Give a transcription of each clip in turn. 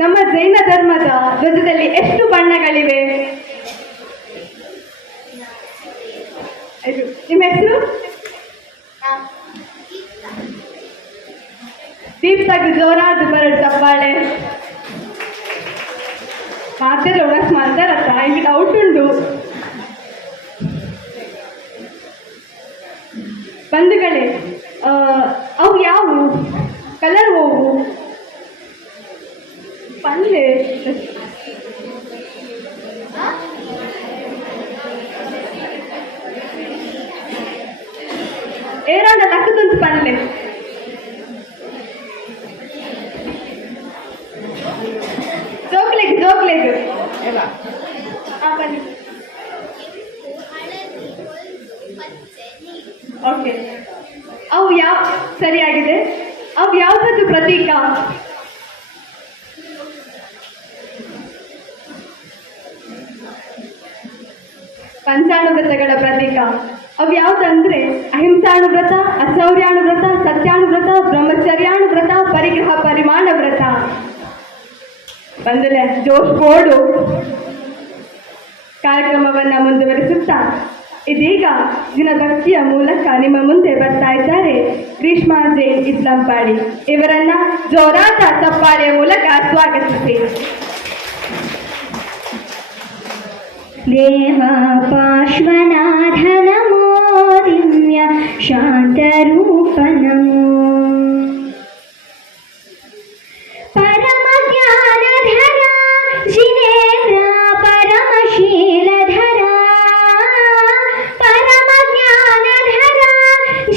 ನಮ್ಮ ಜೈನ ಧರ್ಮದ ಧ್ವಜದಲ್ಲಿ ಎಷ್ಟು ಬಣ್ಣಗಳಿವೆ? ನಿಮ್ಮ ಹೆಸರು? ದೀಪ್ತಾಗಿ ಜೋರಾದ ಬರಡು ಚಪ್ಪಾಳೆ ಮಾಡ್ತಿಲ್ಲ. ಉಣಸ್ ಮಾಡ್ತಾರತ್ತ ಹಿಂಗೆ ಡೌಟ್ ಉಂಟು. ಬಂಧುಗಳೇ, ಅವು ಯಾವುವು? ಕಲರ್ ಹೂವು ಪಲ್ಲೆ ಏರಾಂಡ ಲಕ್ಕದಂತ ಪಲ್ಲೆ ಜೋಕ್ಲೆಗ್ ಬನ್ನಿ. ಓಕೆ, ಅವು ಯಾವ ಸರಿಯಾಗಿದೆ. ಅವು ಯಾವುದದ್ದು ಪ್ರತೀಕ? ಪಂಚಾಣುವ್ರತಗಳ ಪ್ರತೀಕ. ಅವು ಯಾವುದಂದ್ರೆ ಅಹಿಂಸಾಣುವ್ರತ, ಅಚೌರ್ಯಾಣುವ್ರತ, ಸತ್ಯಾಣುವ್ರತ, ಬ್ರಹ್ಮಚರ್ಯಾಣುವ್ರತ, ಪರಿಗ್ರಹ ಪರಿಮಾಣ ವ್ರತ. ಬಂದಲೆ ಜೋಶ್ ಕೋಡು. ಕಾರ್ಯಕ್ರಮವನ್ನು ಮುಂದುವರಿಸುತ್ತಾ ಇದೀಗ ದಿನಭಕ್ತಿಯ ಮೂಲಕ ನಿಮ್ಮ ಮುಂದೆ ಬರ್ತಾ ಇದ್ದಾರೆ ಗ್ರೀಷ್ಮಾ ಜೈನ್ ಇಸ್ಲಾಂಪಾಡಿ. ಇವರನ್ನ ಜೋರಾದ ಚಪ್ಪಾಳೆಯ ಮೂಲಕ ಸ್ವಾಗತಿಸಿ. ದೇವ ಪಾರ್ಶ್ವನಾಥ ನಮೋ, ದಿವ್ಯ ಶಾಂತರೂಪ ನಮೋ, ಪರಮ ಜ್ಞಾನಧರ ಜಿನೇಂದ್ರ ಪರಮಶೀಲಧರ, ಪರಮ ಜ್ಞಾನಧರ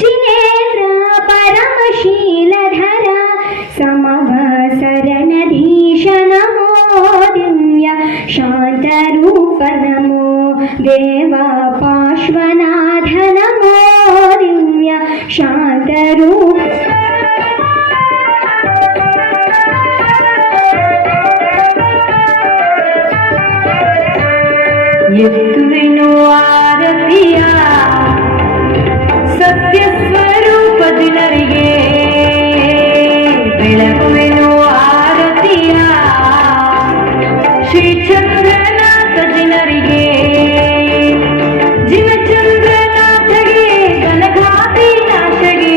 ಜಿನೇಂದ್ರ ಪರಮಶೀಲಧರ, ಸಮವಸರಣಧೀಶ ನಮೋ, ದಿವ್ಯ ಶಾಂತರೂಪ ನಮೋ, ದೇವ ಪಾರ್ಶ್ವನಾಥ ನಮೋ, ದಿವ್ಯ ಶಾಂತರೂಪ. ಎತ್ತುವೆನು ಆರತಿಯ ಸತ್ಯ ಸ್ವರೂಪ ದಿನರಿಗೆ, ಬೆಳಗುವೆನು ಆರತಿಯ ಶ್ರೀಚಂದ್ರನಾಥ ದಿನರಿಗೆ, ಜಿನಚಂದ್ರನಾಥಗೆ ಗನಘಾತಿ ನಾಶಗೆ,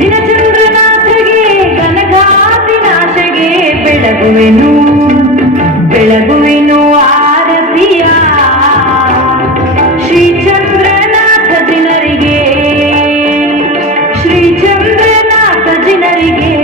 ಜಿನಚಂದ್ರನಾಥಗೆ ಗನಘಾತಿ ನಾಶಗೆ, ಬೆಳಗುವೆನು ಆರತಿಯ ಶ್ರೀಚಂದ್ರನಾಥ ದಿನರಿಗೆ, ಶ್ರೀಚಂದ್ರನಾಥ ದಿನರಿಗೆ.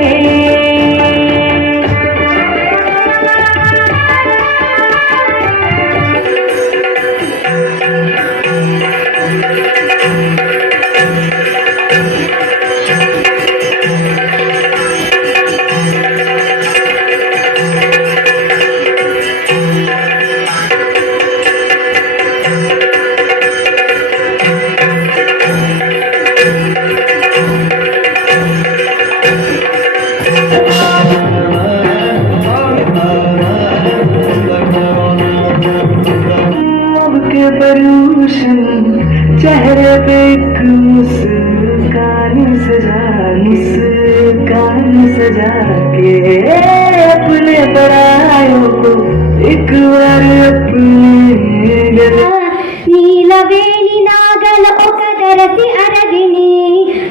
चेहरे पे मुस्कान सजा के अपने परायों को एक बार अपने ನೀಲವೇಣಿ ನಾಗಲ ಒಕದರಸಿ ಅರಗಿಣಿ,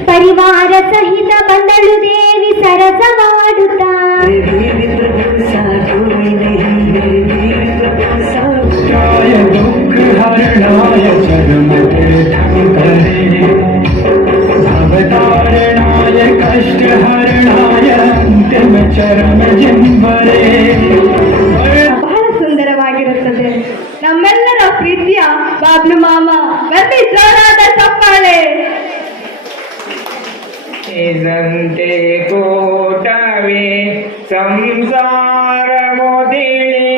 ಪರಿವಾರ ಸಹಿತ ಬಂದಳು ದೇವಿ ಸರಸವಾಡುತ್ತಾ, ದುಃಖ ಹರಣಾಯ ಅವತಾರಣಾಯ ಕಷ್ಟ ಹರಣಾಯ ಅಂತಿಮ ಚರಮ ಜಿಂಬರೆ. ಬಹಳ ಸುಂದರವಾಗಿರುತ್ತದೆ. ನಮ್ಮೆಲ್ಲರ ಪ್ರೀತಿಯ ಬಾಬ್ಲು ಮಾಮ, ಬನ್ನಿ ಜೋರಾದ ಚಪ್ಪಾಳೆ. ಇದಂತೆ ಕೂಟವೇ ಸಂಸಾರ ಮುದಿಳಿ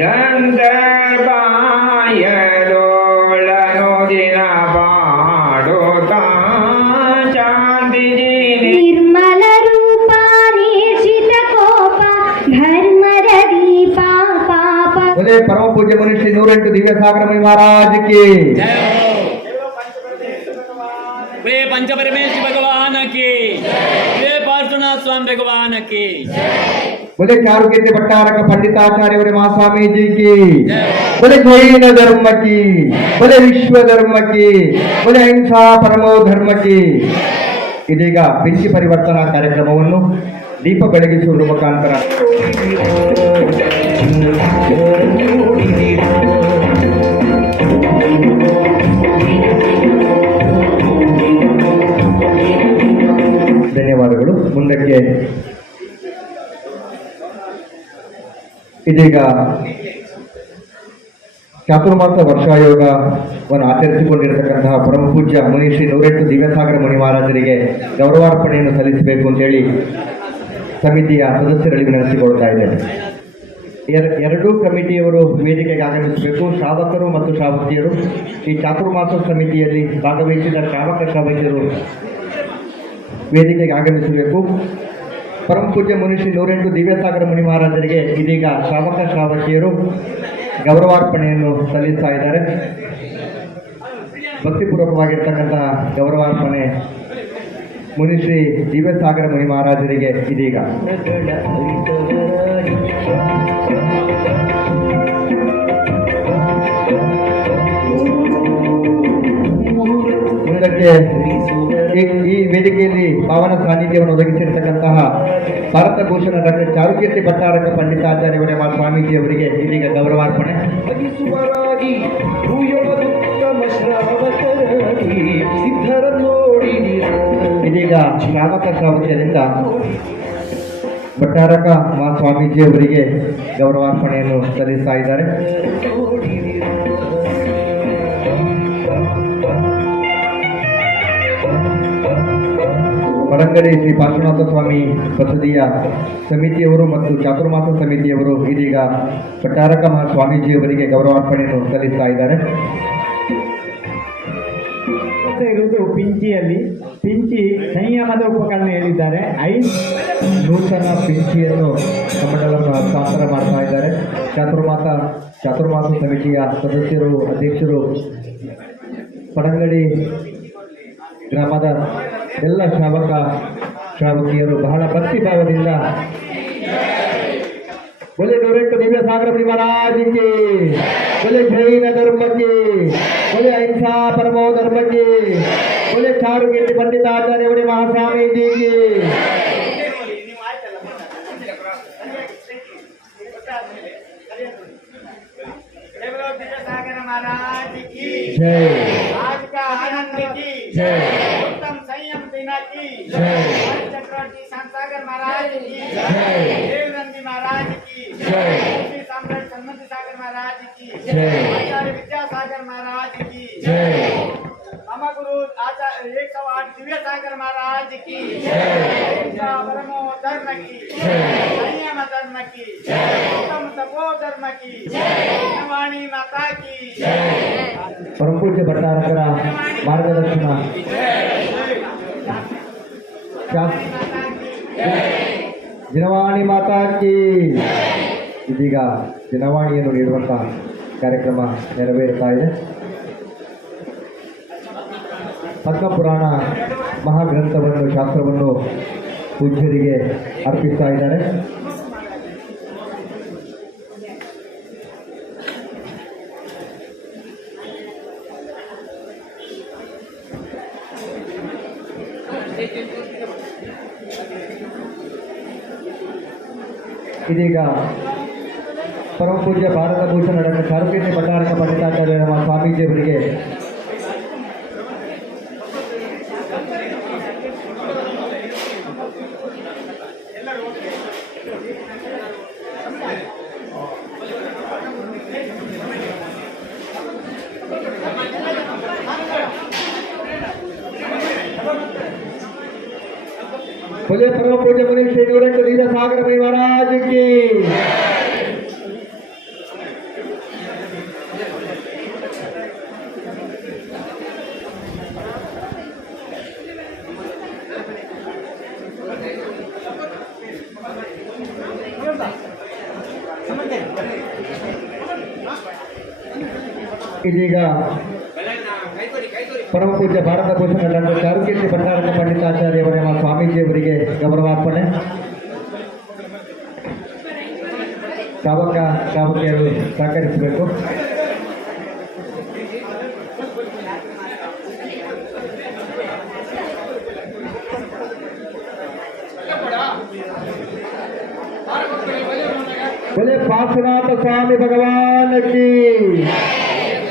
ಗಂಧರ್ವಾಯದೋಳನು ದಿನ ಪಾಡುತ್ತಾ ಶಾಂತಿಜಿ ನಿರ್ಮಲ ರೂಪ ನಿರ್ಜಿತ ಕೋಪ ಧರ್ಮದ ದೀಪ ಪಾಪ. परम पूज्य मनुष्य 108 दिव्य सागर में महाराज की पंच परमेश्वर भगवान की, पार्श्वनाथ भगवान भगवान की बोले चारुकीर्ति भट्टारक पंडिताचार्य महास्वामी जी की, बोले जैन धर्म की, बोले विश्व धर्म की, बोले अहिंसा परमो धर्ಮ की. ಇದೀಗ ಬೆಂಕಿ ಪರಿವರ್ತನಾ ಕಾರ್ಯಕ್ರಮವನ್ನು ದೀಪ ಬೆಳಗಿಸುವುದರ ಮುಖಾಂತರ ಧನ್ಯವಾದಗಳು. ಮುಂದಕ್ಕೆ ಇದೀಗ ಚಾತುರ್ಮಾಸ ವರ್ಷಾಯೋಗವನ್ನು ಆಚರಿಸಿಕೊಂಡಿರತಕ್ಕಂತಹ ಪರಮ ಪೂಜ್ಯ ಮುನಿ ಶ್ರೀ 108 ದಿವ್ಯಸಾಗರ ಮುನಿ ಮಹಾರಾಜರಿಗೆ ಗೌರವಾರ್ಪಣೆಯನ್ನು ಸಲ್ಲಿಸಬೇಕು ಅಂತೇಳಿ ಸಮಿತಿಯ ಸದಸ್ಯರಲ್ಲಿ ವಿನಂತಿಸಿಕೊಳ್ತಾ ಇದ್ದೇನೆ. ಎರಡೂ ಕಮಿಟಿಯವರು ವೇದಿಕೆಗೆ ಆಗಮಿಸಬೇಕು. ಶ್ರಾವಕರು ಮತ್ತು ಶ್ರಾವಕಿಯರು ಈ ಚಾತುರ್ಮಾಸ ಸಮಿತಿಯಲ್ಲಿ ಭಾಗವಹಿಸಿದ ಶ್ರಾವಕಿಯರು ವೇದಿಕೆಗೆ ಆಗಮಿಸಬೇಕು. ಪರಮ ಪೂಜ್ಯ ಮುನಿ ಶ್ರೀ 108 ದಿವ್ಯಸಾಗರ ಮುನಿ ಮಹಾರಾಜರಿಗೆ ಇದೀಗ ಶ್ರಾವಕಿಯರು ಗೌರವಾರ್ಪಣೆಯನ್ನು ಸಲ್ಲಿಸ್ತಾ ಇದ್ದಾರೆ. ಭಕ್ತಿಪೂರ್ವಕವಾಗಿರ್ತಕ್ಕಂತಹ ಗೌರವಾರ್ಪಣೆ ಮುನಿ ಶ್ರೀ ದಿವ್ಯಸಾಗರ ಮುನಿ ಮಹಾರಾಜರಿಗೆ ಇದೀಗ. ಮುಂದಕ್ಕೆ ಈ ವೇದಿಕೆಯಲ್ಲಿ ಪಾವನ ಸಾನ್ನಿಧ್ಯವನ್ನು ಒದಗಿಸಿರ್ತಕ್ಕಂತಹ ಭಾರತ ಭೂಷಣ ಡಾಕ್ಟರ್ ಚಾರುಕೀರ್ತಿ ಭಟ್ಟಾರಕ ಪಂಡಿತಾಚಾರ್ಯ ಸ್ವಾಮೀಜಿ ಅವರಿಗೆ ಇದೀಗ ಗೌರವಾರ್ಪಣೆ. ಇದೀಗ ಶ್ರಾವಕಿಯರಿಂದ ಭಟ್ಟಾರಕ ಸ್ವಾಮೀಜಿ ಅವರಿಗೆ ಗೌರವಾರ್ಪಣೆಯನ್ನು ಸಲ್ಲಿಸ್ತಾ ಇದ್ದಾರೆ. ವಡಂಗಡಿ ಶ್ರೀ ಪಾರ್ಶ್ವನಾಥ ಸ್ವಾಮಿ ಬಸದಿಯ ಸಮಿತಿಯವರು ಮತ್ತು ಚಾತುರ್ಮಾಸ ಸಮಿತಿಯವರು ಇದೀಗ ಭಟ್ಟಾರಕ ಸ್ವಾಮೀಜಿಯವರಿಗೆ ಗೌರವಾರ್ಪಣೆಯನ್ನು ಸಲ್ಲಿಸ್ತಾ ಇದ್ದಾರೆ. ಇರುವುದು ಪಿಂಚಿಯಲ್ಲಿ. ಪಿಂಚಿ ಸಂಯಮದ ಉಪಕರಣ ಹೇಳಿದ್ದಾರೆ. ನೂತನ ಪಿಂಚಿಯನ್ನು ಕಮಂಡಲವನ್ನು ಹಸ್ತಾಂತರ ಮಾಡ್ತಾ ಇದ್ದಾರೆ. ಚಾತುರ್ಮಾಸ ಸಮಿತಿಯ ಸದಸ್ಯರು, ಅಧ್ಯಕ್ಷರು, ಪಡಂಗಡಿ ಗ್ರಾಮದ ಎಲ್ಲ ಶ್ರಾವಕಿಯರು ಬಹಳ ಭಕ್ತಿಭಾವದಿಂದ बोले 108 दिव्यसागर मुनि महाराज की, बोले जैन धर्म की, बोले अहिंसा परमो धर्म की, बोले चारुकीर्ति पंडिताचार्य मुनि महास्वामी जी की. महाराज की जय. आज का आनंद की जय. उत्तम संयम सेना की जय. चक्रवर्ती शांतागर महाराज की जय. देवनंदी महाराज की जय. सम्राट सन्मति सागर महाराज की जय. आचार्य विद्यासागर महाराज की जय. मम गुरु आचार्य 108 दिव्य सागर महाराज की परमो धर्म की संयम धर्म की उत्तम तपो धर्म की वाणी माता की परम पूज्य भट्टारकर मार्गदर्शन ದಿನವಾಣಿ ಮಾತಾ ಕಿ. ಇದೀಗ ದಿನವಾಣಿಯನ್ನು ನೀಡುವಂತಹ ಕಾರ್ಯಕ್ರಮ ನೆರವೇರುತ್ತಾ ಇದೆ. ಪದ್ಮಪುರಾಣ ಮಹಾಗ್ರಂಥವನ್ನು, ಶಾಸ್ತ್ರವನ್ನು ಪೂಜ್ಯರಿಗೆ ಅರ್ಪಿಸ್ತಾ ಇದ್ದಾರೆ. ಇದೀಗ ಪರಮ ಪೂಜ್ಯ ಭಾರತ ಭೂಷಣ ಡಾಕ್ಟರ್ ಚಾರುಕೀರ್ತಿ ಭಟ್ಟಾರಕ ಪಂಡಿತಾಚಾರ್ಯ ಸ್ವಾಮೀಜಿಯವರಿಗೆ बोले परम पूज्य मुनि श्री 108 दिव्यसागर मुनि महाराज की. ಇದೀಗ ಪರಮ ಪೂಜ್ಯ ಭಾರತ ಭೂಷಣ ಡಾಕ್ಟರ್ ಚಾರುಕೀರ್ತಿ ಭಟ್ಟಾರಕ ಪಂಡಿತಾಚಾರ್ಯವರ ಸ್ವಾಮೀಜಿಯವರಿಗೆ ಗೌರವಾರ್ಪಣೆ. ಶಾವಕಿಯರು ಸಹಕರಿಸಬೇಕು. बोले पार्श्वनाथ स्वामी भगवान की,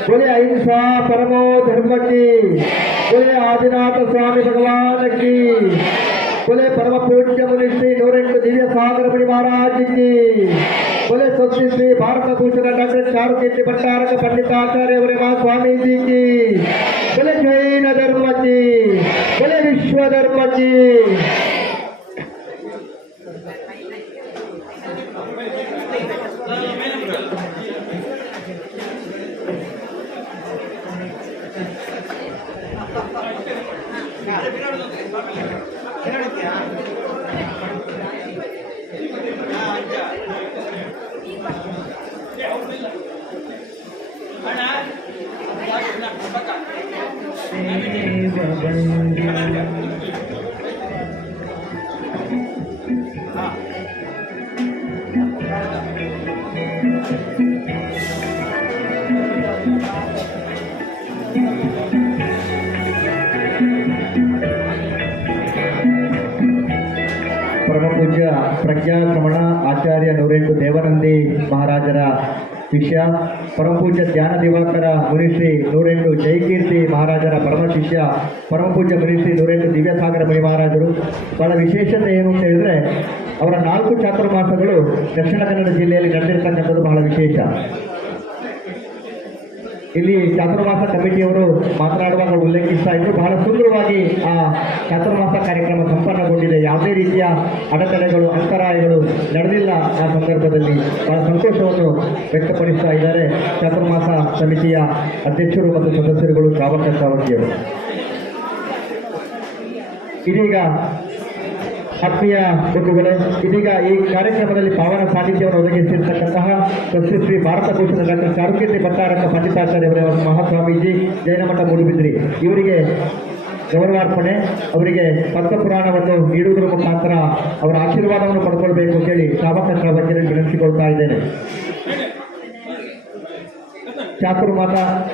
बोले अहिंसा परमो धर्म की, बोले आदिनाथ स्वामी भगवान की, बोले परम पूज्य मुनि श्री नूरेंद्र दिव्य सागर मुनि महाराज की, बोले स्वस्ति श्री भारत भूषण डॉक्टर चारुकीर्ति भट्टारक पंडिताचार्य स्वामी जी की, बोले जैन धर्म की, बोले विश्व धर्म की. परम पूज्य प्रज्ञाक्रमण आचार्य नूरेंद्र देवनंदी महाराजर शिष्य परम पूज्य ध्यान दिवाकर मुनिश्री नूरेंद्र जयकीर्ति महाराजर परम शिष्य परम पूज्य मुनिश्री नूरेंद्र दिव्यसागर मुनि महाराजರು. ಬಹಳ ವಿಶೇಷತೆ ಏನು ಅಂತ ಹೇಳಿದ್ರೆ ಅವರ 4 ಚಾತುರ್ಮಾಸಗಳು ದಕ್ಷಿಣ ಕನ್ನಡ ಜಿಲ್ಲೆಯಲ್ಲಿ ನಡೆದಿರತಕ್ಕಂಥದ್ದು ಬಹಳ ವಿಶೇಷ. ಇಲ್ಲಿ ಚಾತುರ್ಮಾಸ ಕಮಿಟಿಯವರು ಮಾತನಾಡುವಾಗ ಉಲ್ಲೇಖಿಸ್ತಾ ಇದ್ರು, ಬಹಳ ಸುಂದರವಾಗಿ ಆ ಚಾತುರ್ಮಾಸ ಕಾರ್ಯಕ್ರಮ ಸಂಪನ್ನಗೊಂಡಿದೆ. ಯಾವುದೇ ರೀತಿಯ ಅಡೆತಡೆಗಳು ಅಂತರಾಯಗಳು ನಡೆದಿಲ್ಲ. ಆ ಸಂದರ್ಭದಲ್ಲಿ ಬಹಳ ಸಂತೋಷವನ್ನು ವ್ಯಕ್ತಪಡಿಸ್ತಾ ಇದ್ದಾರೆ ಚಾತುರ್ಮಾಸ ಸಮಿತಿಯ ಅಧ್ಯಕ್ಷರು ಮತ್ತು ಸದಸ್ಯರುಗಳು ಶ್ರಾವಕಿಯವರು. ಇದೀಗ ಆತ್ಮೀಯ ಬಂಧುಗಳೇ, ಇದೀಗ ಈ ಕಾರ್ಯಕ್ರಮದಲ್ಲಿ ಪಾವನ ಸಾನ್ನಿಧ್ಯವನ್ನು ಒದಗಿಸಿರ್ತಕ್ಕಂತಹ ಸ್ವಸ್ತಿ ಶ್ರೀ ಭಾರತ ಭೂಷಣ ಡಾಕ್ಟರ್ ಚಾರುಕೀರ್ತಿ ಭಟ್ಟಾರಕ ಪಂಡಿತಾಚಾರ್ಯವರ ಮಹಾಸ್ವಾಮೀಜಿ ಜೈನಮಠ ಮೂಡುಬಿದ್ರಿ ಇವರಿಗೆ ಗೌರವಾರ್ಪಣೆ. ಅವರಿಗೆ ಪದ್ಮಪುರಾಣವನ್ನು ನೀಡುವುದರ ಮುಖಾಂತರ ಅವರ ಆಶೀರ್ವಾದವನ್ನು ಪಡ್ಕೊಳ್ಬೇಕು ಅಂತೇಳಿ ಶ್ರಾವಕಿಯರನ್ನು ವಿನಂತಿಸಿಕೊಳ್ತಾ ಇದ್ದೇನೆ.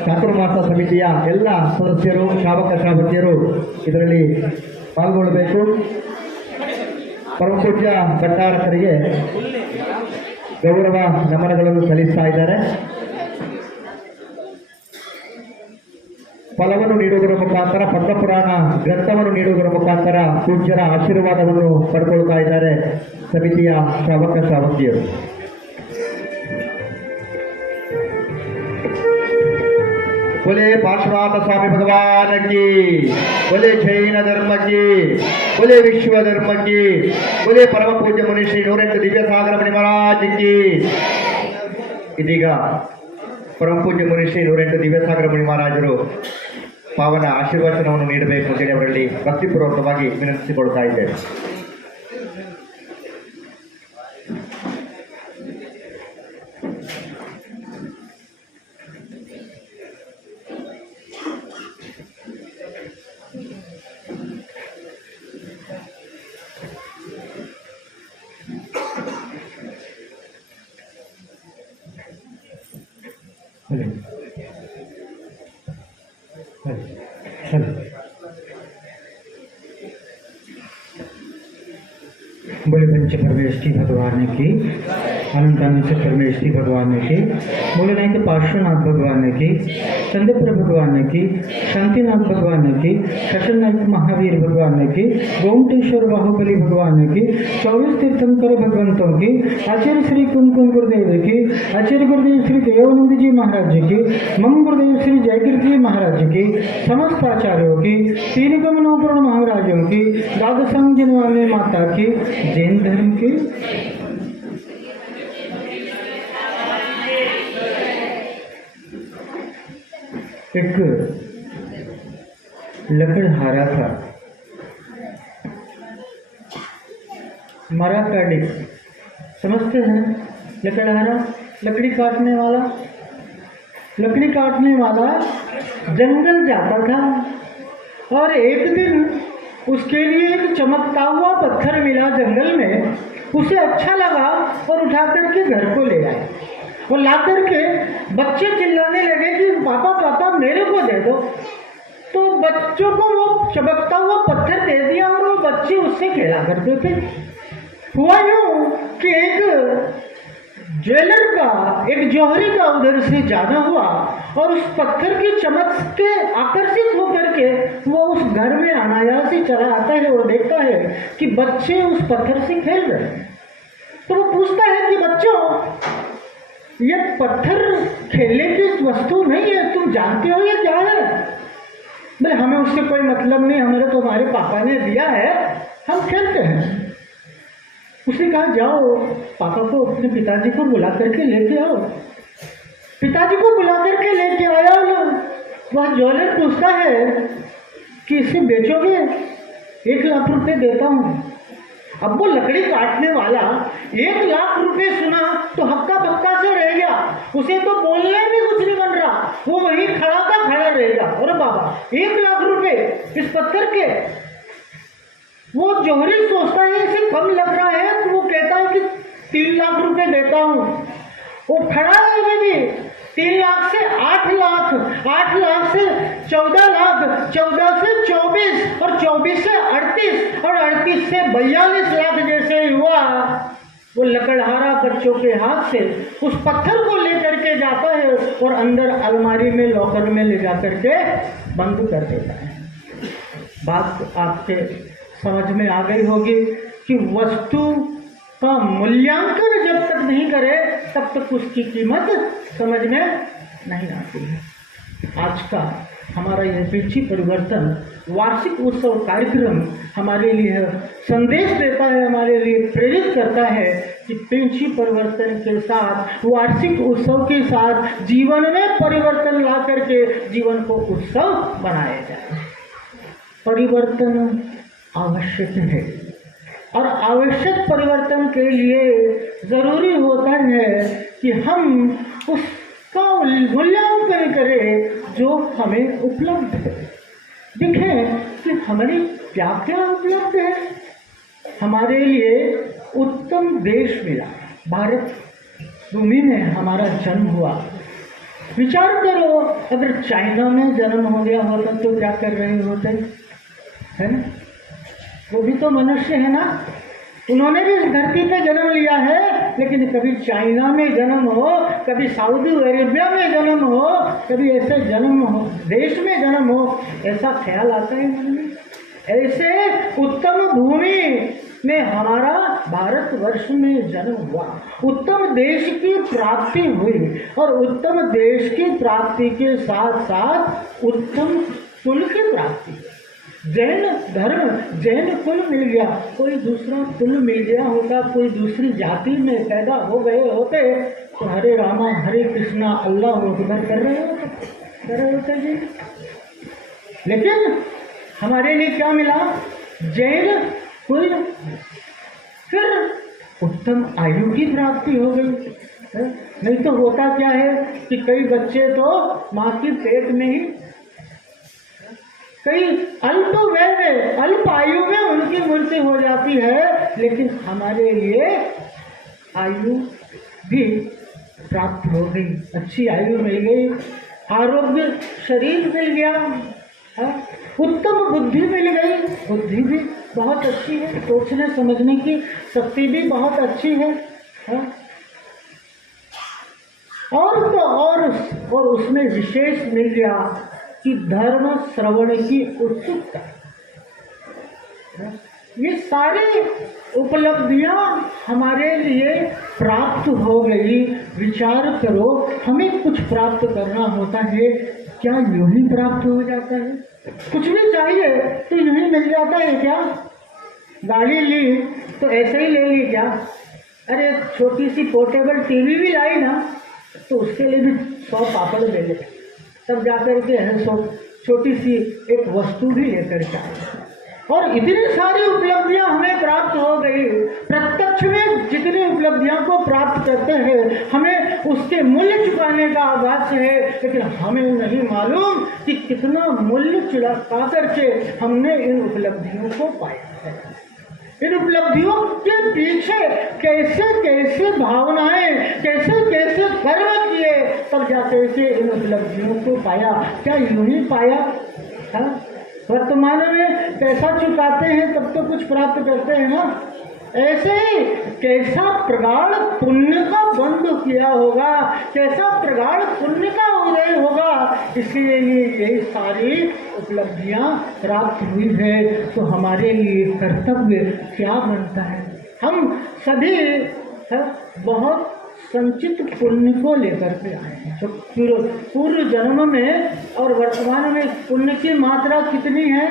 ಚಾತುರ್ಮಾಸ ಸಮಿತಿಯ ಎಲ್ಲ ಸದಸ್ಯರು ಶ್ರಾವಕಿಯರು ಇದರಲ್ಲಿ ಪಾಲ್ಗೊಳ್ಳಬೇಕು. ಪರಮ ಪೂಜ್ಯ ಭಟ್ಟಾರಕರಿಗೆ ಗೌರವ ನಮನಗಳನ್ನು ಸಲ್ಲಿಸ್ತಾ ಇದ್ದಾರೆ. ಫಲವನ್ನು ನೀಡುವುದರ ಮುಖಾಂತರ ಪದ್ಮಪುರಾಣ ಗ್ರಂಥವನ್ನು ನೀಡುವುದರ ಮುಖಾಂತರ ಪೂಜ್ಯರ ಆಶೀರ್ವಾದವನ್ನು ಪಡ್ಕೊಳ್ತಾ ಇದ್ದಾರೆ ಸಮಿತಿಯ ಶ್ರಾವಕಿಯರು. बोले पार्श्वनाथ स्वामी भगवान की, बोले जैन धर्म की, बोले विश्व धर्म की, बोले परम पूज्य मुनि श्री नूरेंद्र दिव्य सागर मुनि महाराज की. ಇದೀಗ ಪರಮ ಪೂಜ್ಯ ಮುನಿ ಶ್ರೀ ನೂರೆಂಟು ದಿವ್ಯಸಾಗರ ಮುನಿ ಮಹಾರಾಜರು ಪಾವನ ಆಶೀರ್ವಚನವನ್ನು ನೀಡಬೇಕು ಅಂತೇಳಿ ಅವರಲ್ಲಿ ಭಕ್ತಿಪೂರ್ವಕವಾಗಿ ವಿನಂತಿಸಿಕೊಳ್ತಾ ಇದ್ದೇವೆ. बोले पंच परमेश्वरी भगवान की, अनंतानंद परमेश्वरी भगवान की, बोले नहीं तो पार्श्वनाथ भगवान की, चंद्रपुर भगवान की, शांतिनाथ भगवान की, शशनाथ महावीर भगवान की, गोमटेश्वर बाहुबली भगवान की, 24 तीर्थंकर भगवंतों की, आचार्य श्री कुमकुम गुरुदेव की, आचार्य गुरुदेव श्री देवानंद जी महाराज की, मम गुरुदेव श्री जयकीर्ति जी महाराज की, समस्त आचार्यों की, तीन गमनोपूर्ण महाराजों की, द्वादशांग जनवाने माता की, जैन धर्म की, एक लकड़हारा था, मरा काटी, समझते हैं लकड़हारा, लकड़ी काटने वाला जंगल जाता था और एक दिन उसके लिए एक चमकता हुआ पत्थर मिला जंगल में। उसे अच्छा लगा और उठा करके घर को ले आए और ला करके बच्चे चिल्लाने लगे कि पापा पापा मेरे को दे दो। तो बच्चों को वो चमकता हुआ पत्थर दे दिया और वो बच्चे उससे खेला करते थे। हुआ यूं कि एक ज्वेलर का, एक जौहरी का उधर से जाना हुआ और उस पत्थर की चमक के आकर्षित होकर के वो उस घर में अनायास ही चला आता है और देखता है कि बच्चे उस पत्थर से खेल रहे हैं। तो वो पूछता है कि बच्चों, ये पत्थर खेलने की वस्तु नहीं है, तुम जानते हो ये क्या है? बोले हमें उससे कोई मतलब नहीं, हमारे तो हमारे पापा ने दिया है, हम खेलते हैं। उसने कहा जाओ पापा को, अपने पिताजी को बुला करके लेके आओ। पिताजी को बुला करके लेके आया वह ज्वेलर पूछता है कि इसे बेचोगे? 1 लाख रुपए देता हूँ। अब वो लकड़ी काटने वाला 1 लाख रुपए सुना तो हक्का बक्का से रह गया। उसे तो बोलने भी कुछ नहीं बन रहा, वो वहीं खड़ा का खड़ा रहेगा। अरे बाबा 1 लाख रुपए इस पत्थर के! वो जौहरी सोचता है इसे कम लग रहा है, तो वो कहता है कि 3 लाख रुपए देता हूँ। वो खड़ा है अभी 3 लाख से 8 लाख, 8 लाख से 14 लाख, 14 से 24 और 24 से 38 और 38 से 42 लाख जैसे हुआ। वो लकड़हारा बच्चों के हाथ से उस पत्थर को लेकर के जाता है और अंदर अलमारी में, लॉकर में ले जा करके बंद कर देता है। बात आपके समझ में आ गई होगी कि वस्तु का मूल्यांकन जब तक नहीं करे तब तक उसकी कीमत समझ में नहीं आती है। आज का हमारा यह पेंची परिवर्तन वार्षिक उत्सव कार्यक्रम हमारे लिए संदेश देता है, हमारे लिए प्रेरित करता है कि पेंची परिवर्तन के साथ, वार्षिक उत्सव के साथ जीवन में परिवर्तन ला करके जीवन को उत्सव बनाया जाए। परिवर्तन आवश्यक है और आवश्यक परिवर्तन के लिए ज़रूरी होता है कि हम उसका मूल्यांकन करें जो हमें उपलब्ध है। देखें कि हमारी क्या क्या उपलब्ध है। हमारे लिए उत्तम देश मिला, भारत भूमि में हमारा जन्म हुआ। विचार करो अगर चाइना में जन्म हो गया होता तो क्या कर रहे होते, है ना? वो भी तो मनुष्य है ना, उन्होंने भी इस धरती पे जन्म लिया है, लेकिन कभी चाइना में जन्म हो, कभी सऊदी अरेबिया में जन्म हो, कभी ऐसे जन्म हो, देश में जन्म हो, ऐसा ख्याल आता है मन में। ऐसे उत्तम भूमि में हमारा भारतवर्ष में जन्म हुआ, उत्तम देश की प्राप्ति हुई और उत्तम देश की प्राप्ति के साथ साथ उत्तम कुल की प्राप्ति। जैन धर्म, जैन कुल मिल गया, कोई दूसरा कुल मिल गया होता, कोई दूसरी जाति में पैदा हो गए होते तो हरे रामा हरे कृष्णा अल्लाह अकबर कर रहे होते जी। लेकिन हमारे लिए क्या मिला? जैन कुल, फिर उत्तम आयु की प्राप्ति हो गई। नहीं तो होता क्या है कि कई बच्चे तो माँ के पेट में ही, कई अल्प वय में, अल्प आयु में उनकी मृत्यु हो जाती है। लेकिन हमारे लिए आयु भी प्राप्त हो गई, अच्छी आयु मिल गई, आरोग्य शरीर मिल गया, उत्तम बुद्धि मिल गई, बुद्धि भी बहुत अच्छी है, सोचने समझने की शक्ति भी बहुत अच्छी है, और तो और उसमें विशेष मिल गया कि धर्म श्रवण की उत्सुकता। ये सारी उपलब्धियां हमारे लिए प्राप्त हो गई। विचार करो, हमें कुछ प्राप्त करना होता है, क्या यूं ही प्राप्त हो जाता है? कुछ भी चाहिए तो यूं ही मिल जाता है क्या? गाड़ी ली तो ऐसे ही ले ली क्या? अरे छोटी सी पोर्टेबल टीवी भी लाई ना तो उसके लिए भी 100 पापड़ ले ले, तब जाकर के है सो छोटी सी एक वस्तु भी लेकर के आए। और इतनी सारी उपलब्धियां हमें प्राप्त हो गई। प्रत्यक्ष में जितनी उपलब्धियों को प्राप्त करते हैं, हमें उसके मूल्य चुकाने का आवाज है, लेकिन हमें नहीं मालूम कि कितना मूल्य चुका करके हमने इन उपलब्धियों को पाया है। इन उपलब्धियों के पीछे कैसे कैसे भावनाएं, कैसे कैसे कर्म किए, तब जाके इसे इन उपलब्धियों को पाया। क्या यूं ही पाया? हाँ? वर्तमान में पैसा चुकाते हैं तब तो कुछ प्राप्त करते हैं ना, ऐसे ही कैसा प्रगाढ़ पुण्य का बंध किया होगा, कैसा प्रगाढ़ पुण्य का उदय होगा, इसलिए ये सारी उपलब्धियां प्राप्त हुई है। तो हमारे लिए कर्तव्य क्या बनता है? हम सभी बहुत संचित पुण्य को लेकर के आए हैं, जो पूर्व जन्म में और वर्तमान में पुण्य की मात्रा कितनी है?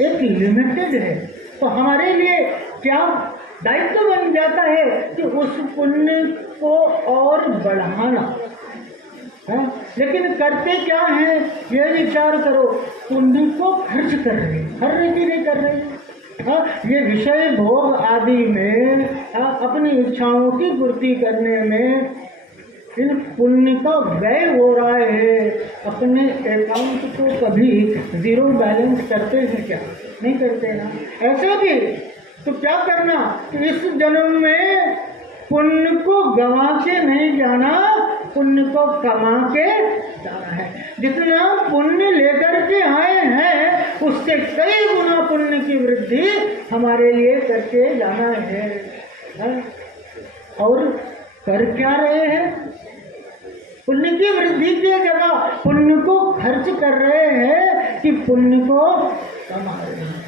एक लिमिटेड है। तो हमारे लिए क्या दायित्व बन जाता है कि उस पुण्य को और बढ़ाना है। लेकिन करते क्या है, ये विचार करो, पुण्य को खर्च कर रहे कि नहीं कर रहे? हाँ, ये विषय भोग आदि में अपनी इच्छाओं की पूर्ति करने में इन पुण्य का व्यय हो रहा है। अपने अकाउंट को कभी जीरो बैलेंस करते हैं क्या? नहीं करते ना। ऐसे भी तो क्या करना कि इस जन्म में पुण्य को गंवा के नहीं जाना, पुण्य को कमा के जाना है। जितना पुण्य लेकर के आए हैं उससे कई गुना पुण्य की वृद्धि हमारे लिए करके जाना है। और कर क्या रहे हैं? पुण्य की वृद्धि की जगह पुण्य को खर्च कर रहे हैं कि पुण्य को कमा रहे हैं।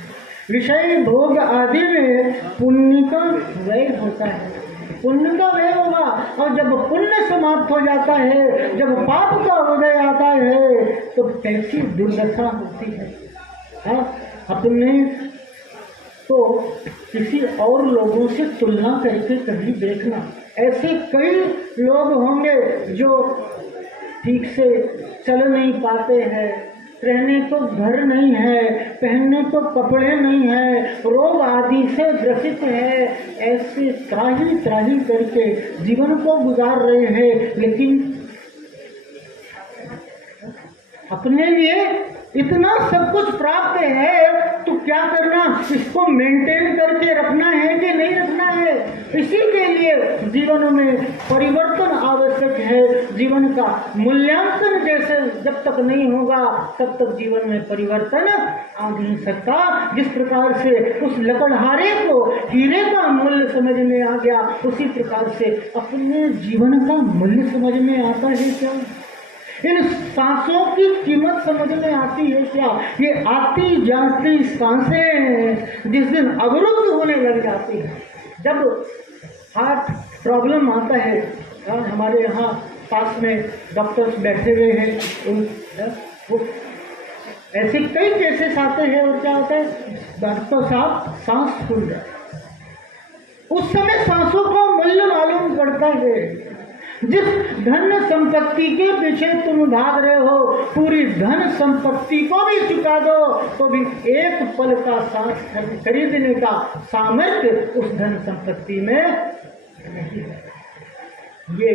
विषय भोग आदि में पुण्य का व्यय होता है, पुण्य का व्यय होगा। और जब पुण्य समाप्त हो जाता है, जब पाप का उदय आता है, तो कैसी दुर्दशा होती है। अपने तो किसी और लोगों से तुलना करके कभी देखना, ऐसे कई लोग होंगे जो ठीक से चल नहीं पाते हैं, रहने को घर नहीं है, पहनने को कपड़े नहीं है, रोग आदि से ग्रसित है, ऐसे त्राही त्राही करके जीवन को गुजार रहे हैं। लेकिन अपने लिए इतना सब कुछ प्राप्त है तो क्या करना, इसको मेंटेन करके रखना है कि नहीं रखना है। इसी के लिए जीवन में परिवर्तन आवश्यक है। जीवन का मूल्यांकन जैसे जब तक नहीं होगा तब तक जीवन में परिवर्तन आ नहीं सकता। जिस प्रकार से उस लकड़हारे को हीरे का मूल्य समझ में आ गया, उसी प्रकार से अपने जीवन का मूल्य समझ में आता है क्या? इन सांसों की कीमत समझ में आती है क्या? ये आती जाती सांसें जिस दिन अवरुद्ध होने लग जाती है, जब हार्ट प्रॉब्लम आता है, हमारे यहाँ पास में डॉक्टर्स बैठे हुए हैं, वो ऐसे कई केसेस आते हैं और क्या होता है, डॉक्टर साहब सांस फूल जाए, उस समय सांसों का मूल्य मालूम पड़ता है। जिस धन संपत्ति के पीछे तुम भाग रहे हो, पूरी धन संपत्ति को भी चुका दो तो भी एक पल का सांस खरीदने का सामर्थ्य उस धन संपत्ति में नहीं है। ये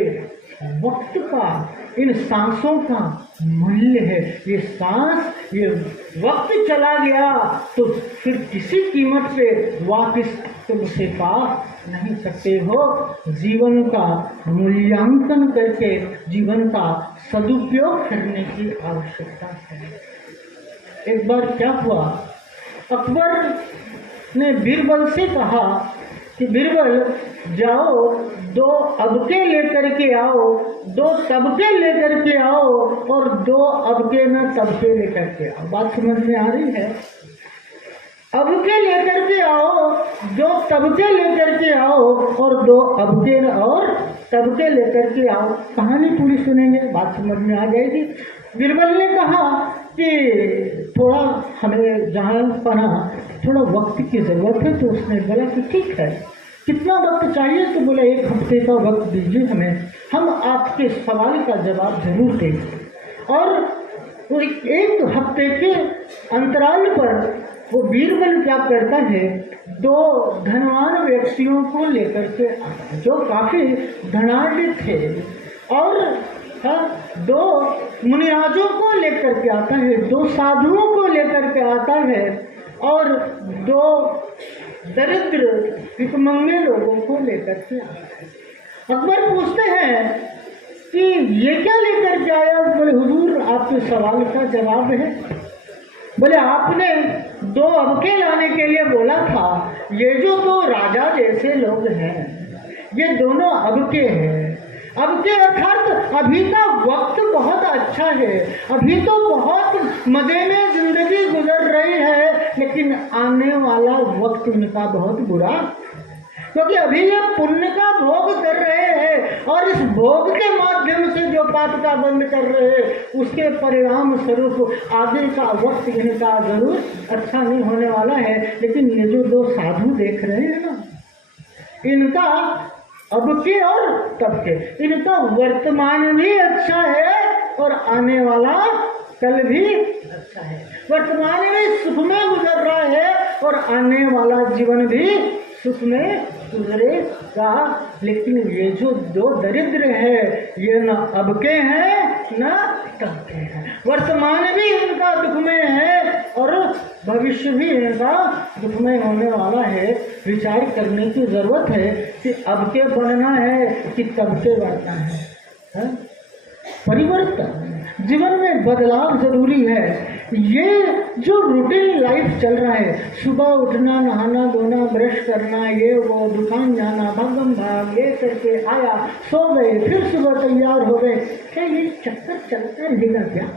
वक्त का, इन सांसों का मूल्य है। ये सांस, ये वक्त चला गया तो फिर किसी कीमत से वापस तुम उसे पा नहीं सकते हो। जीवन का मूल्यांकन करके जीवन का सदुपयोग करने की आवश्यकता है। एक बार क्या हुआ, अकबर ने बीरबल से कहा कि बीरबल जाओ, 2 अबके लेकर के आओ, 2 तबके लेकर के आओ और 2 अबके न तबके लेकर के आओ। बात समझ में आ रही है? अबके लेकर के आओ, 2 तबके लेकर के आओ और 2 अबके और तबके लेकर के आओ। कहानी पूरी सुनेंगे, बात समझ में आ जाएगी। बीरबल ने कहा कि थोड़ा हमें जहाँ पना थोड़ा वक्त की ज़रूरत है, तो उसने बोला कि ठीक है, कितना वक्त चाहिए? तो बोला 1 हफ्ते का वक्त दीजिए हमें, हम आपके सवाल का जवाब जरूर देंगे। और वो 1 हफ्ते के अंतराल पर वो बीरबल क्या करता है, 2 धनवान व्यक्तियों को लेकर के आता है जो काफ़ी धनाढ़ थे। और दो मुनिराजों को लेकर के आता है, दो साधुओं को लेकर के आता है और दो दरिद्र भिखमंगे लोगों को लेकर के आता है। अकबर पूछते हैं कि ये क्या लेकर के आया? बोले हुजूर आपके सवाल का जवाब है। बोले आपने दो अबके लाने के लिए बोला था, ये जो दो राजा जैसे लोग हैं ये दोनों अबके हैं। अबके अर्थात अभी का वक्त बहुत अच्छा है, अभी तो बहुत मजे में जिंदगी गुजर रही है, लेकिन आने वाला वक्त इनका बहुत बुरा, क्योंकि अभी ये पुण्य का भोग कर रहे हैं और इस भोग के माध्यम से जो पाप का बंद कर रहे हैं उसके परिणाम स्वरूप आगे का वक्त इनका जरूर अच्छा नहीं होने वाला है। लेकिन ये जो दो साधु देख रहे हैं ना, इनका अब के और तब के, इनका वर्तमान भी अच्छा है और आने वाला कल भी अच्छा है। वर्तमान में सुख में गुजर रहा है और आने वाला जीवन भी सुख में गुजरेगा। लेकिन ये जो दो दरिद्र है ये न अब के हैं न तब के हैं, वर्तमान भी इनका दुख में है और भविष्य भी इनका दुख में होने वाला है। विचार करने की जरूरत है कि अब के बनना है कि तब के बनना है? परिवर्तन, जीवन में बदलाव जरूरी है। ये जो रूटीन लाइफ चल रहा है, सुबह उठना, नहाना धोना, ब्रश करना, ये वो, दुकान जाना, भागम भाग, ये करके आया, सो गए, फिर सुबह तैयार हो गए, क्या ये चक्कर चलता रहेगा क्या?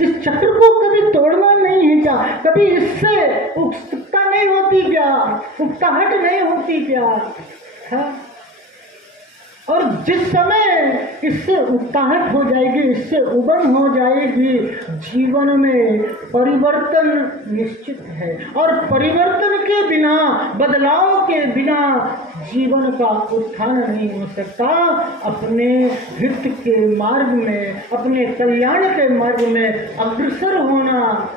इस चक्र को कभी तोड़ना नहीं है क्या? कभी इससे उत्सुकता नहीं होती क्या? उकताहट नहीं होती क्या? हाँ? और जिस समय इससे उकताहट हो जाएगी, इससे उबन हो जाएगी, जीवन में परिवर्तन निश्चित है। और परिवर्तन के बिना, बदलाव के बिना जीवन का उत्थान नहीं हो सकता। अपने हित के मार्ग में, अपने कल्याण के मार्ग में अग्रसर होना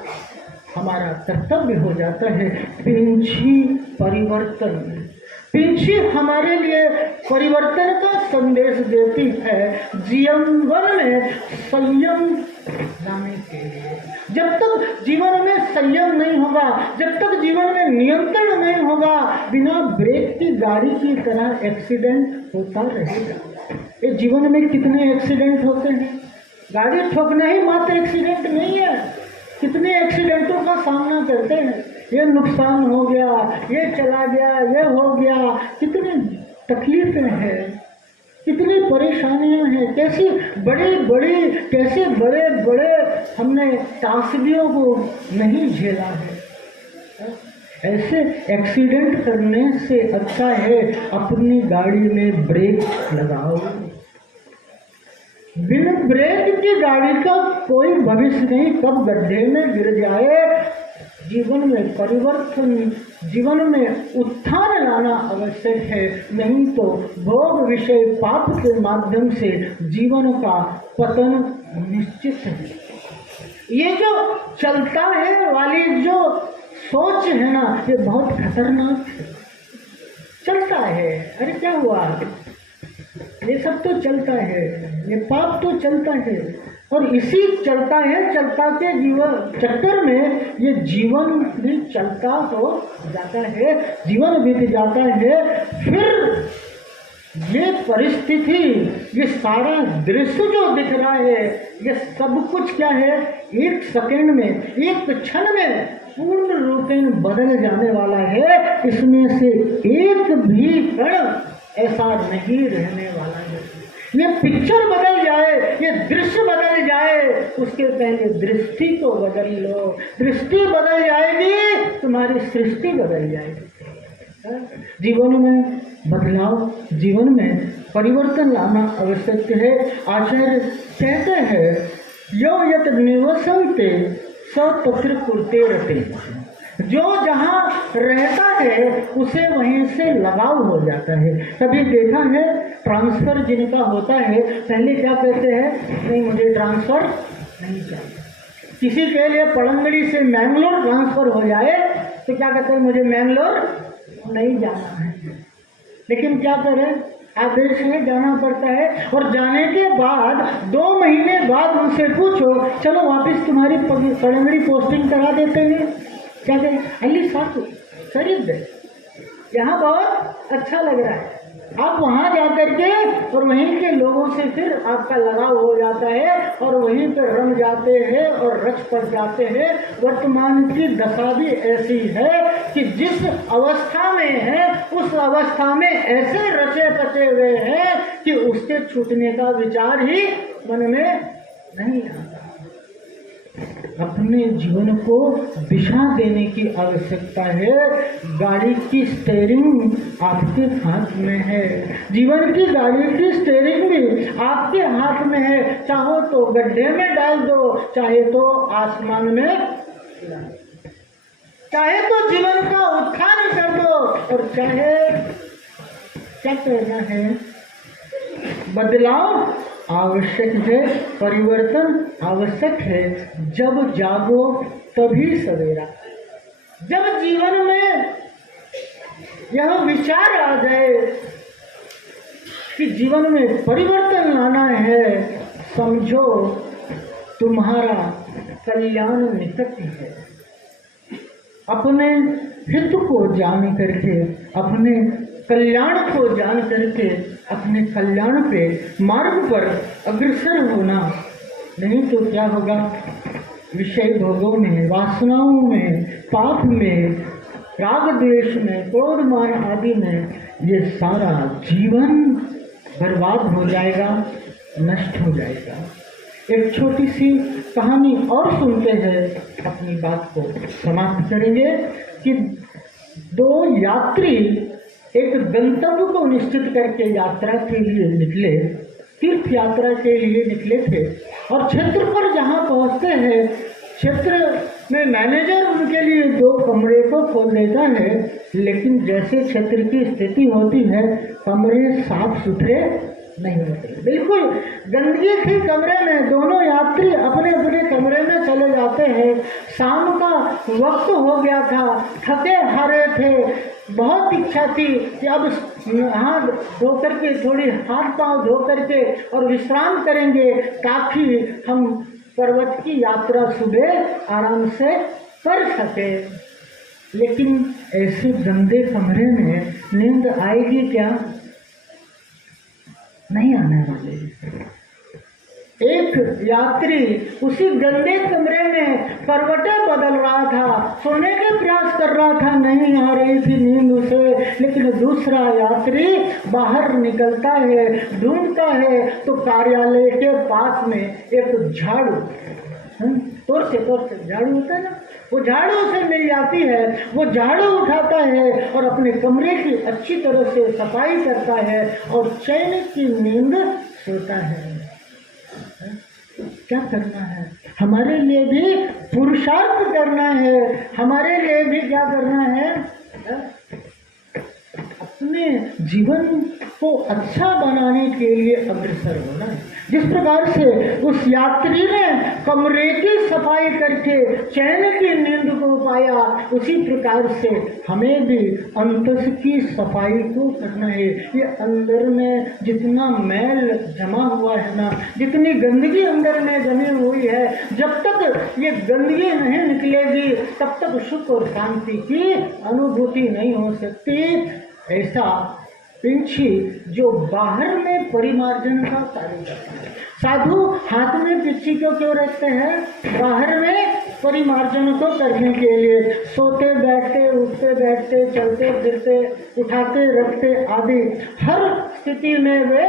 हमारा कर्तव्य हो जाता है। पिंछी परिवर्तन, पिंछी हमारे लिए परिवर्तन का संदेश देती है, जीवन में संयम लाने के लिए। जब तक जीवन में संयम नहीं होगा, जब तक जीवन में नियंत्रण नहीं होगा, बिना ब्रेक की गाड़ी की तरह एक्सीडेंट होता रहेगा। ये जीवन में कितने एक्सीडेंट होते हैं? गाड़ी ठोकना ही मात्र एक्सीडेंट नहीं है, कितने एक्सीडेंटों का सामना करते हैं। ये नुकसान हो गया, ये चला गया, ये हो गया, कितनी तकलीफें हैं, कितनी परेशानियां हैं, कैसे बड़े बड़े हमने तासबियों को नहीं झेला है। ऐसे एक्सीडेंट करने से अच्छा है अपनी गाड़ी में ब्रेक लगाओ। बिना ब्रेक की गाड़ी का कोई भविष्य नहीं, कब गड्ढे में गिर जाए। जीवन में परिवर्तन, जीवन में उत्थान लाना आवश्यक है, नहीं तो भोग विषय पाप के माध्यम से जीवन का पतन निश्चित है। ये जो चलता है वाली जो सोच है ना, ये बहुत खतरनाक है। चलता है, अरे क्या हुआ, ये सब तो चलता है, ये पाप तो चलता है, और इसी चलता के जीवन चक्कर में ये जीवन भी चलता हो जाता है, जीवन बीत जाता है। फिर ये परिस्थिति, ये सारा दृश्य जो दिख रहा है, ये सब कुछ क्या है, एक सेकंड में, एक क्षण में पूर्ण रूपेण बदल जाने वाला है। इसमें से एक भी क्षण ऐसा नहीं रहने वाला है। ये पिक्चर बदल जाए, ये दृश्य बदल जाए, उसके पहले दृष्टि को बदल लो। दृष्टि बदल जाएगी, तुम्हारी सृष्टि बदल जाएगी। जीवन में बदलाव, जीवन में परिवर्तन लाना आवश्यक है। आचार्य कहते हैं, यो यत निवसन्ते स तत्र कुरुते रते। जो जहाँ रहता है उसे वहीं से लगाव हो जाता है। कभी देखा है ट्रांसफ़र जिनका होता है, पहले क्या कहते हैं, नहीं मुझे ट्रांसफ़र नहीं चाहिए। किसी के लिए पलंगड़ी से मैंगलोर ट्रांसफ़र हो जाए तो क्या कहते हैं, मुझे मैंगलोर नहीं जाना है। लेकिन क्या करें, आदेश है, जाना पड़ता है। और जाने के बाद 2 महीने बाद उनसे पूछो, चलो वापस तुम्हारी पड़ंगड़ी पोस्टिंग करा देते हैं, क्या कहें? अली सासू खरीद दे, यहाँ बहुत अच्छा लग रहा है। आप वहाँ जा करके और वहीं के लोगों से फिर आपका लगाव हो जाता है और वहीं पर रम जाते हैं और रच पड़ जाते हैं। वर्तमान की दशा भी ऐसी है कि जिस अवस्था में है उस अवस्था में ऐसे रचे पचे हुए हैं कि उसके छूटने का विचार ही मन में नहीं आता। अपने जीवन को दिशा देने की आवश्यकता है। गाड़ी की स्टीयरिंग आपके हाथ में है, जीवन की गाड़ी की स्टीयरिंग भी आपके हाथ में है। चाहो तो गड्ढे में डाल दो, चाहे तो आसमान में, चाहे तो जीवन का उत्थान कर दो, और चाहे क्या कहना है, बदलाव आवश्यक है, परिवर्तन आवश्यक है। जब जागो तभी सवेरा। जब जीवन में यह विचार आ जाए कि जीवन में परिवर्तन लाना है, समझो तुम्हारा कल्याण निकट है। अपने हित को जान करके, अपने कल्याण को जान करके अपने कल्याण पे मार्ग पर अग्रसर होना, नहीं तो क्या होगा? विषय भोगों में, वासनाओं में, पाप में, राग द्वेष में, क्रोध मान आदि में ये सारा जीवन बर्बाद हो जाएगा, नष्ट हो जाएगा। एक छोटी सी कहानी और सुनते हैं, अपनी बात को समाप्त करेंगे कि 2 यात्री एक गंतव्य को निश्चित करके यात्रा के लिए निकले, तीर्थ यात्रा के लिए निकले थे। और क्षेत्र पर जहाँ पहुँचते हैं, क्षेत्र में मैनेजर उनके लिए 2 कमरे को खोल देता है, लेकिन जैसे क्षेत्र की स्थिति होती है, कमरे साफ सुथरे नहीं होते, बिल्कुल गंदगी के कमरे में दोनों यात्री अपने अपने कमरे में चले जाते हैं। शाम का वक्त हो गया था, थके हारे थे, बहुत इच्छा थी कि अब हाथ धो करके, थोड़ी हाथ पांव धो करके और विश्राम करेंगे ताकि हम पर्वत की यात्रा सुबह आराम से कर सके। लेकिन ऐसे गंदे कमरे में नींद आएगी क्या? नहीं आने वाले। एक यात्री उसी गंदे कमरे में करवटें बदल रहा था, सोने का प्रयास कर रहा था, नहीं आ रही थी नींद उसे। लेकिन दूसरा यात्री बाहर निकलता है, ढूंढता है, तो कार्यालय के पास में एक झाड़ू, तोड़ से झाड़ू होता है ना, वो झाड़ू उसे मिल जाती है। वो झाड़ू उठाता है और अपने कमरे की अच्छी तरह से सफाई करता है और चैन की नींद सोता है। क्या करना है? हमारे लिए भी पुरुषार्थ करना है, हमारे लिए भी क्या करना है? अपने जीवन को अच्छा बनाने के लिए अग्रसर होना है। जिस प्रकार से उस यात्री ने कमरे की सफाई करके चैन की नींद को पाया, उसी प्रकार से हमें भी अंतस की सफाई को करना है। ये अंदर में जितना मैल जमा हुआ है ना, जितनी गंदगी अंदर में जमी हुई है, जब तक ये गंदगी नहीं निकलेगी तब तक सुख और शांति की अनुभूति नहीं हो सकती। ऐसा पंछी जो बाहर में परिमार्जन का कार्य करता है, साधु हाथ में पिच्छी को क्यों रखते हैं? बाहर में परिमार्जन को करने के लिए। सोते बैठते, उठते बैठते, चलते फिरते, उठाते रखते आदि हर स्थिति में वे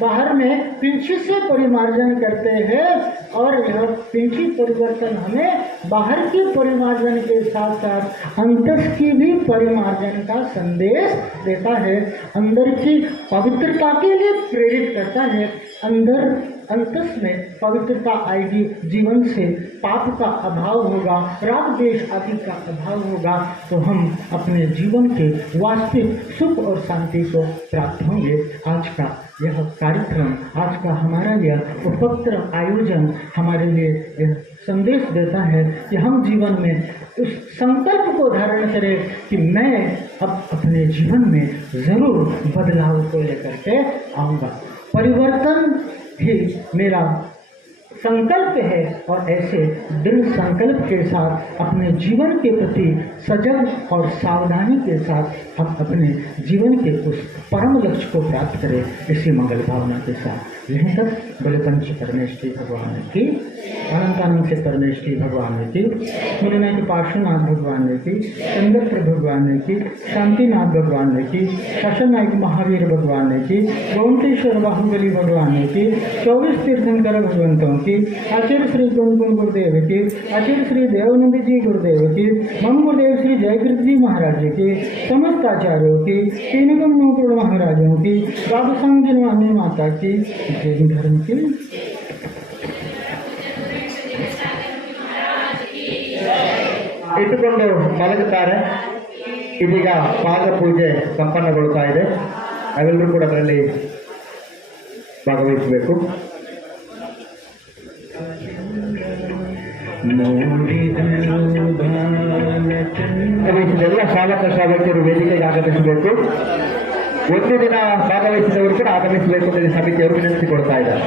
बाहर में पिंछी से परिमार्जन करते हैं। और यह पिंछी परिवर्तन हमें बाहर की परिमार्जन के साथ साथ अंतस की भी परिमार्जन का संदेश देता है, अंदर की पवित्रता के लिए प्रेरित करता है। अंदर अंतस में पवित्रता आएगी, जीवन से पाप का अभाव होगा, राग द्वेष आदि का अभाव होगा, तो हम अपने जीवन के वास्तविक सुख और शांति को प्राप्त होंगे। आज का यह कार्यक्रम, आज का हमारा यह उपक्रम आयोजन हमारे लिए यह संदेश देता है कि हम जीवन में उस संकल्प को धारण करें कि मैं अब अपने जीवन में ज़रूर बदलाव को लेकर के आऊँगा। परिवर्तन ही मेरा संकल्प है और ऐसे दृढ़ संकल्प के साथ अपने जीवन के प्रति सजग और सावधानी के साथ हम अपने जीवन के उस परम लक्ष्य को प्राप्त करें, इसी मंगल भावना के साथ। यहीं तक बोले पंच परमेश्वरी भगवान की, अनंतानंद से परमेश्वरी भगवान की, मुनिनाथ के पार्श्वनाथ भगवान की, चंद्रप्र भगवान की, शांतिनाथ भगवान की, शासन नायक महावीर भगवान की, गोमतेश्वर बाहुबली भगवान की, 24 तीर्थंकर भगवंतों की, आचार्य श्री गुणगुण गुरुदेव की, आचार्य श्री देवानंद जी गुरुदेव की, मम गुरुदेव श्री जयकृत जी महाराज जी की, समस्त आचार्यों की, तीनगम नौकुड़ महाराजों की, द्वादशांग जनवानी माता की, जैन धर्म की। ಇಟ್ಟುಕೊಂಡು ಮಲಗುತ್ತಾರೆ. ಇದೀಗ ಪಾದ ಪೂಜೆ ಸಂಪನ್ನಗೊಳ್ತಾ ಇದೆ. ನಾವೆಲ್ಲರೂ ಕೂಡ ಅದರಲ್ಲಿ ಭಾಗವಹಿಸಬೇಕು. ಎಲ್ಲ ಶ್ರಾವಕ ಶ್ರಾವಕಿಯರು ವೇದಿಕೆಗೆ ಆಗಮಿಸಬೇಕು. ಒಂದು ದಿನ ಭಾಗವಹಿಸಿದವರು ಕೂಡ ಆಗಮಿಸಬೇಕು ಅಂತ ಸಮಿತಿಯವರು ವಿನಂತಿಸಿಕೊಳ್ತಾ ಇದ್ದಾರೆ.